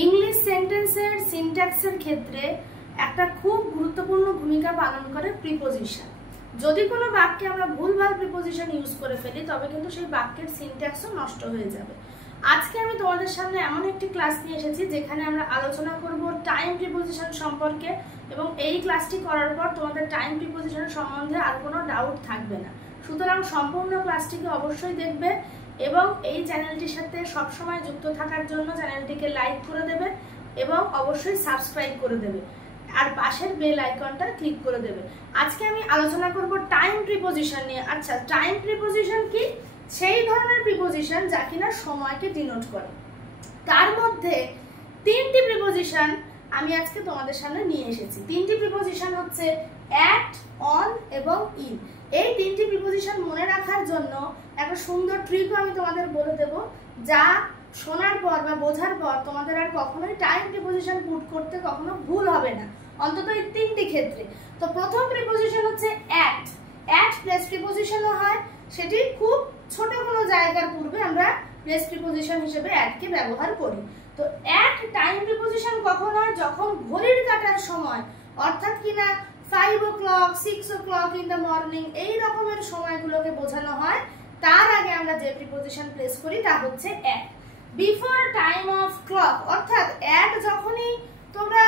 English সেন্টেন্সের সিনট্যাক্সের ক্ষেত্রে একটা খুব গুরুত্বপূর্ণ ভূমিকা পালন করে প্রিপোজিশন। যদি কোনো বাক্যে আমরা ভুলভাল প্রিপোজিশন ইউজ করে ফেলি তবে কিন্তু সেই বাক্যের সিনট্যাক্সও নষ্ট হয়ে যাবে। আজকে আমি তোমাদের সামনে এমন একটি ক্লাস নিয়ে এসেছি যেখানে আমরা আলোচনা করব টাইম প্রিপোজিশন সম্পর্কে, এবং এই ক্লাসটি করার পর তোমাদের টাইম প্রিপোজিশন সম্বন্ধে আর কোনো ডাউট থাকবে না। সুতরাং সম্পূর্ণ ক্লাসটিকে অবশ্যই দেখবে এবং এই চ্যানেলটির সাথে সবসময় যুক্ত থাকার জন্য চ্যানেলটিকে লাইক করে দেবে এবং অবশ্যই সাবস্ক্রাইব করে দেবে আর পাশের বেল আইকনটা ক্লিক করে দেবে। আজকে আমি আলোচনা করব টাইম প্রিপোজিশন নিয়ে। আচ্ছা, টাইম প্রিপোজিশন কি? সেই ধরনের প্রিপোজিশন যা কিনা সময়কে ডিনোট করে। তার মধ্যে তিনটি প্রিপোজিশন আমি আজকে তোমাদের সামনে নিয়ে এসেছি। তিনটি প্রিপোজিশন হচ্ছে অ্যাট, অন এবং ইন। এই তিনটি প্রিপোজিশন মনে রাখার জন্য একটা সুন্দর ট্রিকও আমি তোমাদের বলে দেব, যা শোনার পর বা বোঝার পর তোমাদের আর কখনোই টাইম প্রিপোজিশন পুট করতে কখনো ভুল হবে না, অন্তত এই তিনটি ক্ষেত্রে। তো প্রথম প্রিপোজিশন হচ্ছে অ্যাট। অ্যাট প্লেস প্রিপোজিশনও হয়, সেটি খুব ছোট কোনো জায়গার পূর্বে আমরা প্লেস প্রিপোজিশন হিসেবে অ্যাটকে ব্যবহার করি। তো অ্যাট টাইম প্রিপোজিশন কখন হয়? যখন ঘড়ির কাঁটার সময়, অর্থাৎ কিনা 5 o'clock, 6 o'clock in the morning এই রকমের সময়গুলোকে বোঝানো হয়। তার আগে আমরা যে প্রিপোজিশন প্লেস করি তা হচ্ছে at. Before time of clock, অর্থাৎ অ্যাট যখনই তোমরা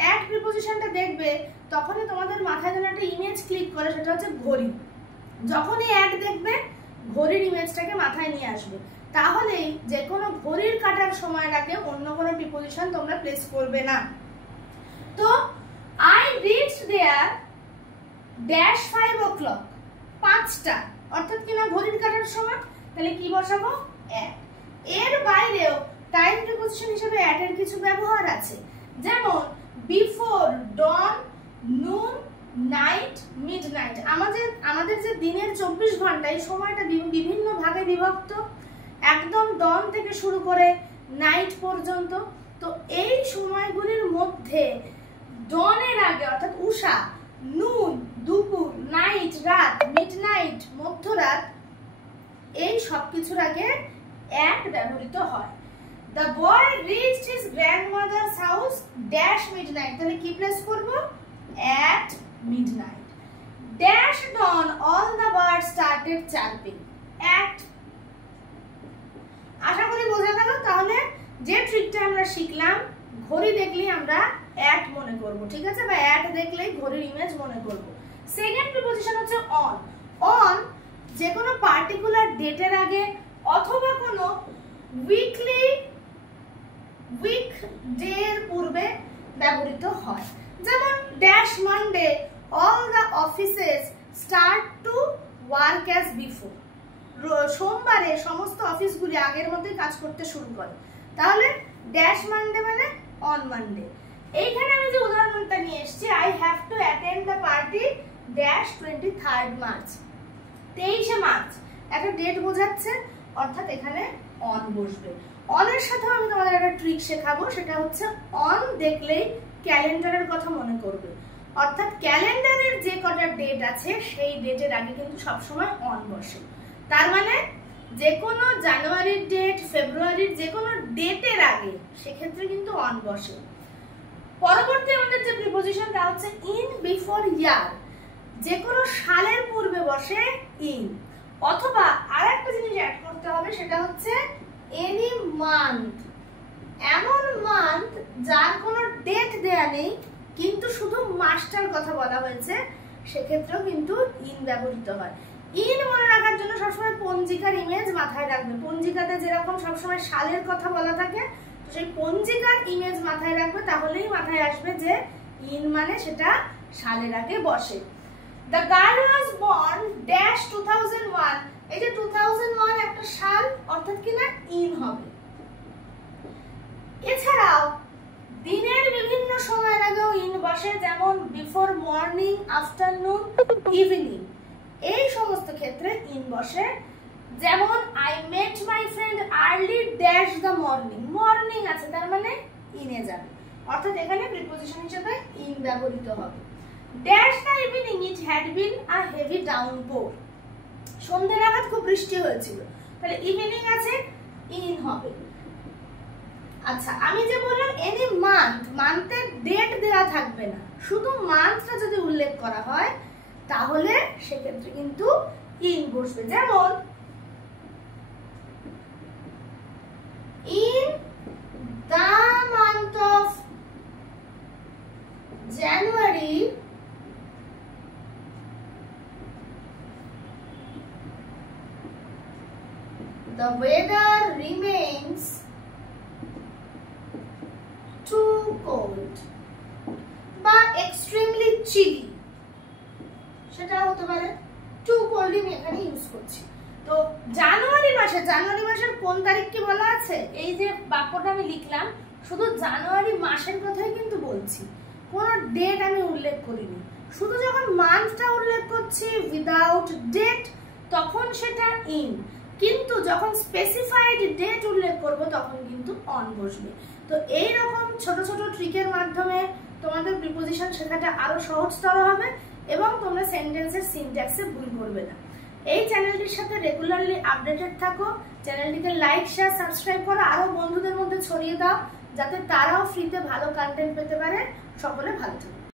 অ্যাট প্রিপোজিশনটা দেখবে তখনই তোমাদের মাথায় যেন একটা ইমেজ ক্লিক করে, সেটা হচ্ছে ঘড়ি। যখনই অ্যাট দেখবে ঘড়ির ইমেজটাকে মাথায় নিয়ে আসবে। তাহলেই যে কোনো ঘড়ির কাটার সময়ের আগে অন্য কোনো প্রিপোজিশন তোমরা প্লেস করবে না। তো I reached there dash 5 o'clock, 5টা, অর্থাৎ কিনা ঘড়ির কাটার সময়। তাহলে কি বসাবো? অ্যাট। এর বাইরেও টাইম প্রিপোজিশন হিসেবে অ্যাট এর কিছু ব্যবহার আছে, যেমন বিফোর, ডন, নুন, নাইট, মিডনাইট। আমাদের যে দিনের 24 ঘন্টা, এই সময়টা বিভিন্ন ভাগে বিভক্ত, একদম ডন থেকে শুরু করে নাইট পর্যন্ত। তো এই সময়গুলির মধ্যে ডনের আগে অর্থাৎ উষা, নুন দুপুর, নাইট রাত, মিডনাইট মধ্যরাত, এই সব কিছুর আগে অ্যাট ব্যবহৃত হয়। The boy reached his grandmother's house dash midnight, তাহলে কি প্লেস করব? at midnight. Dash dawn all the birds started chirping. at। আশা করি বোঝা গেল। তাহলে যে ট্রিকটা আমরা শিখলাম, ঘড়ি দেখলেই আমরা অ্যাট মনে করব, ঠিক আছে? বা অ্যাট দেখলেই ঘড়ির ইমেজ মনে করব। সেকেন্ড প্রিপোজিশন হচ্ছে অন। অন যে কোনো পার্টিকুলার ডেটের আগে অথবা কোনো উইক ডে এর পূর্বে ব্যবহৃত হয়। যেমন dash Monday all the offices start to work as before. সোমবারে সমস্ত অফিসগুলি আগের মতোই কাজ করতে শুরু করে। তাহলে ড্যাশ মানডে মানে অন মানডে। এইখানে আমি যে উদাহরণটা নিয়ে এসেছি, I have to attend the party dash 23rd March, 23শে মার্চ একটা ডেট বোঝাচ্ছে, অর্থাৎ এখানে অন বসবে। অনের সাথেও আমি তোমাদের একটা ট্রিক শেখাবো, সেটা হচ্ছে অন দেখলেই ক্যালেন্ডারের কথা মনে করবে। অর্থাৎ ক্যালেন্ডারের যে কটা ডেট আছে সেই ডেটের আগে কিন্তু সবসময় অন বসে। তার মানে যে কোনো জানুয়ারির ডেট, ফেব্রুয়ারির যে কোনো ডেটের আগে সেক্ষেত্রে কিন্তু অন বসে। পরবর্তী আমাদের যে প্রিপোজিশন তা হচ্ছে ইন বিফোর ইয়ার। যে কোনো সালের পূর্বে বসে ইন। অথবা আরেকটা জিনিস অ্যাড করতে হবে, সেটা হচ্ছে এনি মান্থ। এমন মান্থ যার কোনো ডেট দেয়া নেই কিন্তু শুধু মাসটার কথা বলা হয়েছে, সেক্ষেত্রেও কিন্তু ইন ব্যবহৃত হয়। ইন মনে রাখার জন্য সবসময় পঞ্জিকার ইমেজ মাথায় রাখবে। পঞ্জিকাতে যেরকম সবসময় সালের কথা বলা থাকে, সেই পঞ্জিকার ইমেজ মাথায় রাখবে, তাহলেই মাথায় আসবে যে ইন মানে সেটা সালের আগে বসে। The girl was born dash 2001, এই যে 2001 একটা সাল, অর্থাৎ কিনা ইন হবে। এছাড়াও দিনের বিভিন্ন সময়ের আগেও ইন বসে, যেমন বিফোর মর্নিং, আফটারনুন, ইভিনিং, এই সমস্ত ক্ষেত্রে ইন বসে। যেমন I met my friend early dash the morning, morning আছে তার মানে ইনে যাবে, অর্থাৎ এখানে প্রিপোজিশন হিসেবে ইন ব্যবহৃত হবে। Dash the evening it had been a heavy ডাউনপোর, সন্ধ্যে নাগাদ খুব বৃষ্টি হয়েছিল, তাহলে ইভিনিং আছে ইন হবে। আচ্ছা, আমি যে বললাম এনি মান্থ, মান্থের ডেট দেওয়া থাকবে না, শুধু মান্থটা যদি উল্লেখ করা হয় তাহলে সেক্ষেত্রে কিন্তু ইন বসবে। যেমন in the month of January the weather remains too cold বা extremely chilly, সেটা হতে পারে। too cold আমি এখানে ইউজ করছি। তো জানুয়ারি মাসের কোন তারিখ কি বলা আছে? এই যে বাক্যটা আমি লিখলাম শুধু জানুয়ারি মাসের কথাই কিন্তু বলছি, কোনো ডেট আমি উল্লেখ করিনি। শুধু যখন মান্থটা উল্লেখ করছি উইদাউট ডেট তখন সেটা ইন, কিন্তু যখন স্পেসিফাইড ডেট উল্লেখ করব তখন কিন্তু অন বসবে। তো এই রকম ছোট ছোট ট্রিকের মাধ্যমে তোমাদের প্রিপোজিশন শেখাটা আরো সহজতর হবে এবং তোমরা সেন্টেন্সের সিনট্যাক্সে ভুল করবে না। এই চ্যানেলটির সাথে রেগুলারলি আপডেটেড থাকো, চ্যানেলটিকে লাইক শেয়ার সাবস্ক্রাইব করো, আরো বন্ধুদের মধ্যে ছড়িয়ে দাও যাতে তারাও ফ্রিতে ভালো কন্টেন্ট পেতে পারে। সকলে ভালো থাকো।